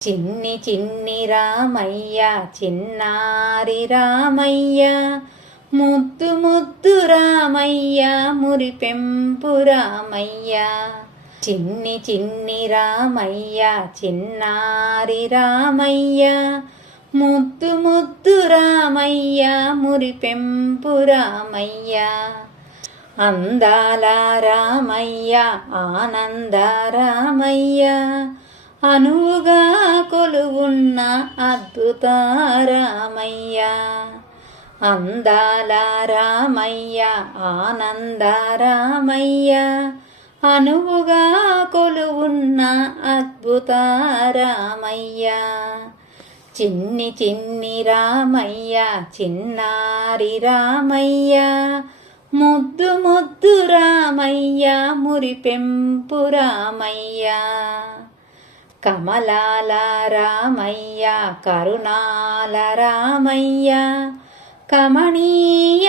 చిన్ని చిన్ని రామయ్య చిన్నారి రామయ్య, ముద్దు ముద్దు రామయ్య మురిపెంపు రామయ్య. చిన్ని చిన్ని రామయ్య చిన్నారి రామయ్య, ముద్దు ముద్దు రామయ్య మురిపెంపు రామయ్య. అందాల రామయ్య ఆనంద రామయ్య, అనువుగా కొలువున్న అద్భుత రామయ్య. అందాల రామయ్య ఆనంద రామయ్య, అనువుగా కొలువున్న అద్భుత రామయ్య. చిన్ని చిన్ని రామయ్య చిన్నారి రామయ్య, ముద్దు ముద్దు రామయ్య మురిపెంపు రామయ్య. కమలాల రామయ్య కరుణాల రామయ్య, కమనీయమైనట్టి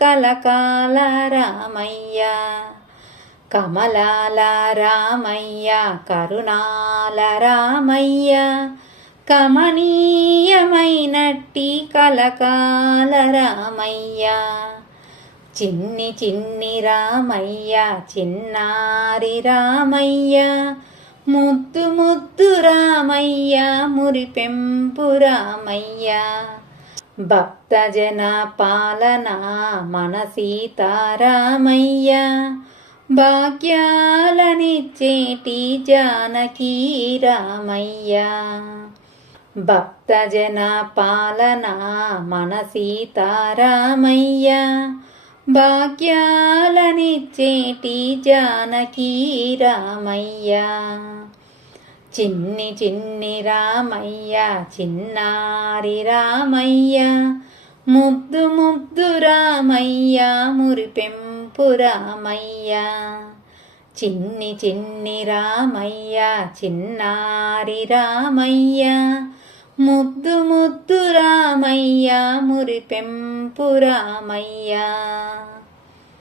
కలకాల రామయ్య. కమలాల రామయ్య కరుణాల రామయ్య, కమనీయమైనట్టి కలకాల రామయ్య. చిన్ని చిన్ని రామయ్య చిన్నారి రామయ్య, ముద్దు ముద్దు రామయ్య మురిపెంపు రామయ్య. భక్తజన పాలన మన సీతారామయ్య, భాగ్యాలనిచ్చేటి జానకీ రామయ్య. భక్తజన పాలన మన సీతారామయ్య, భాగ్యాలనిచ్చేటి జానకీ రామయ్య. చిన్ని చిన్ని రామయ్య చిన్నారి రామయ్య, ముద్దు ముద్దు రామయ్య మురిపెంపు రామయ్య. చిన్ని చిన్ని రామయ్య చిన్నారి రామయ్య, ముద్దు ముద్దు రామయ్య మురిపెంపు రామయ్య.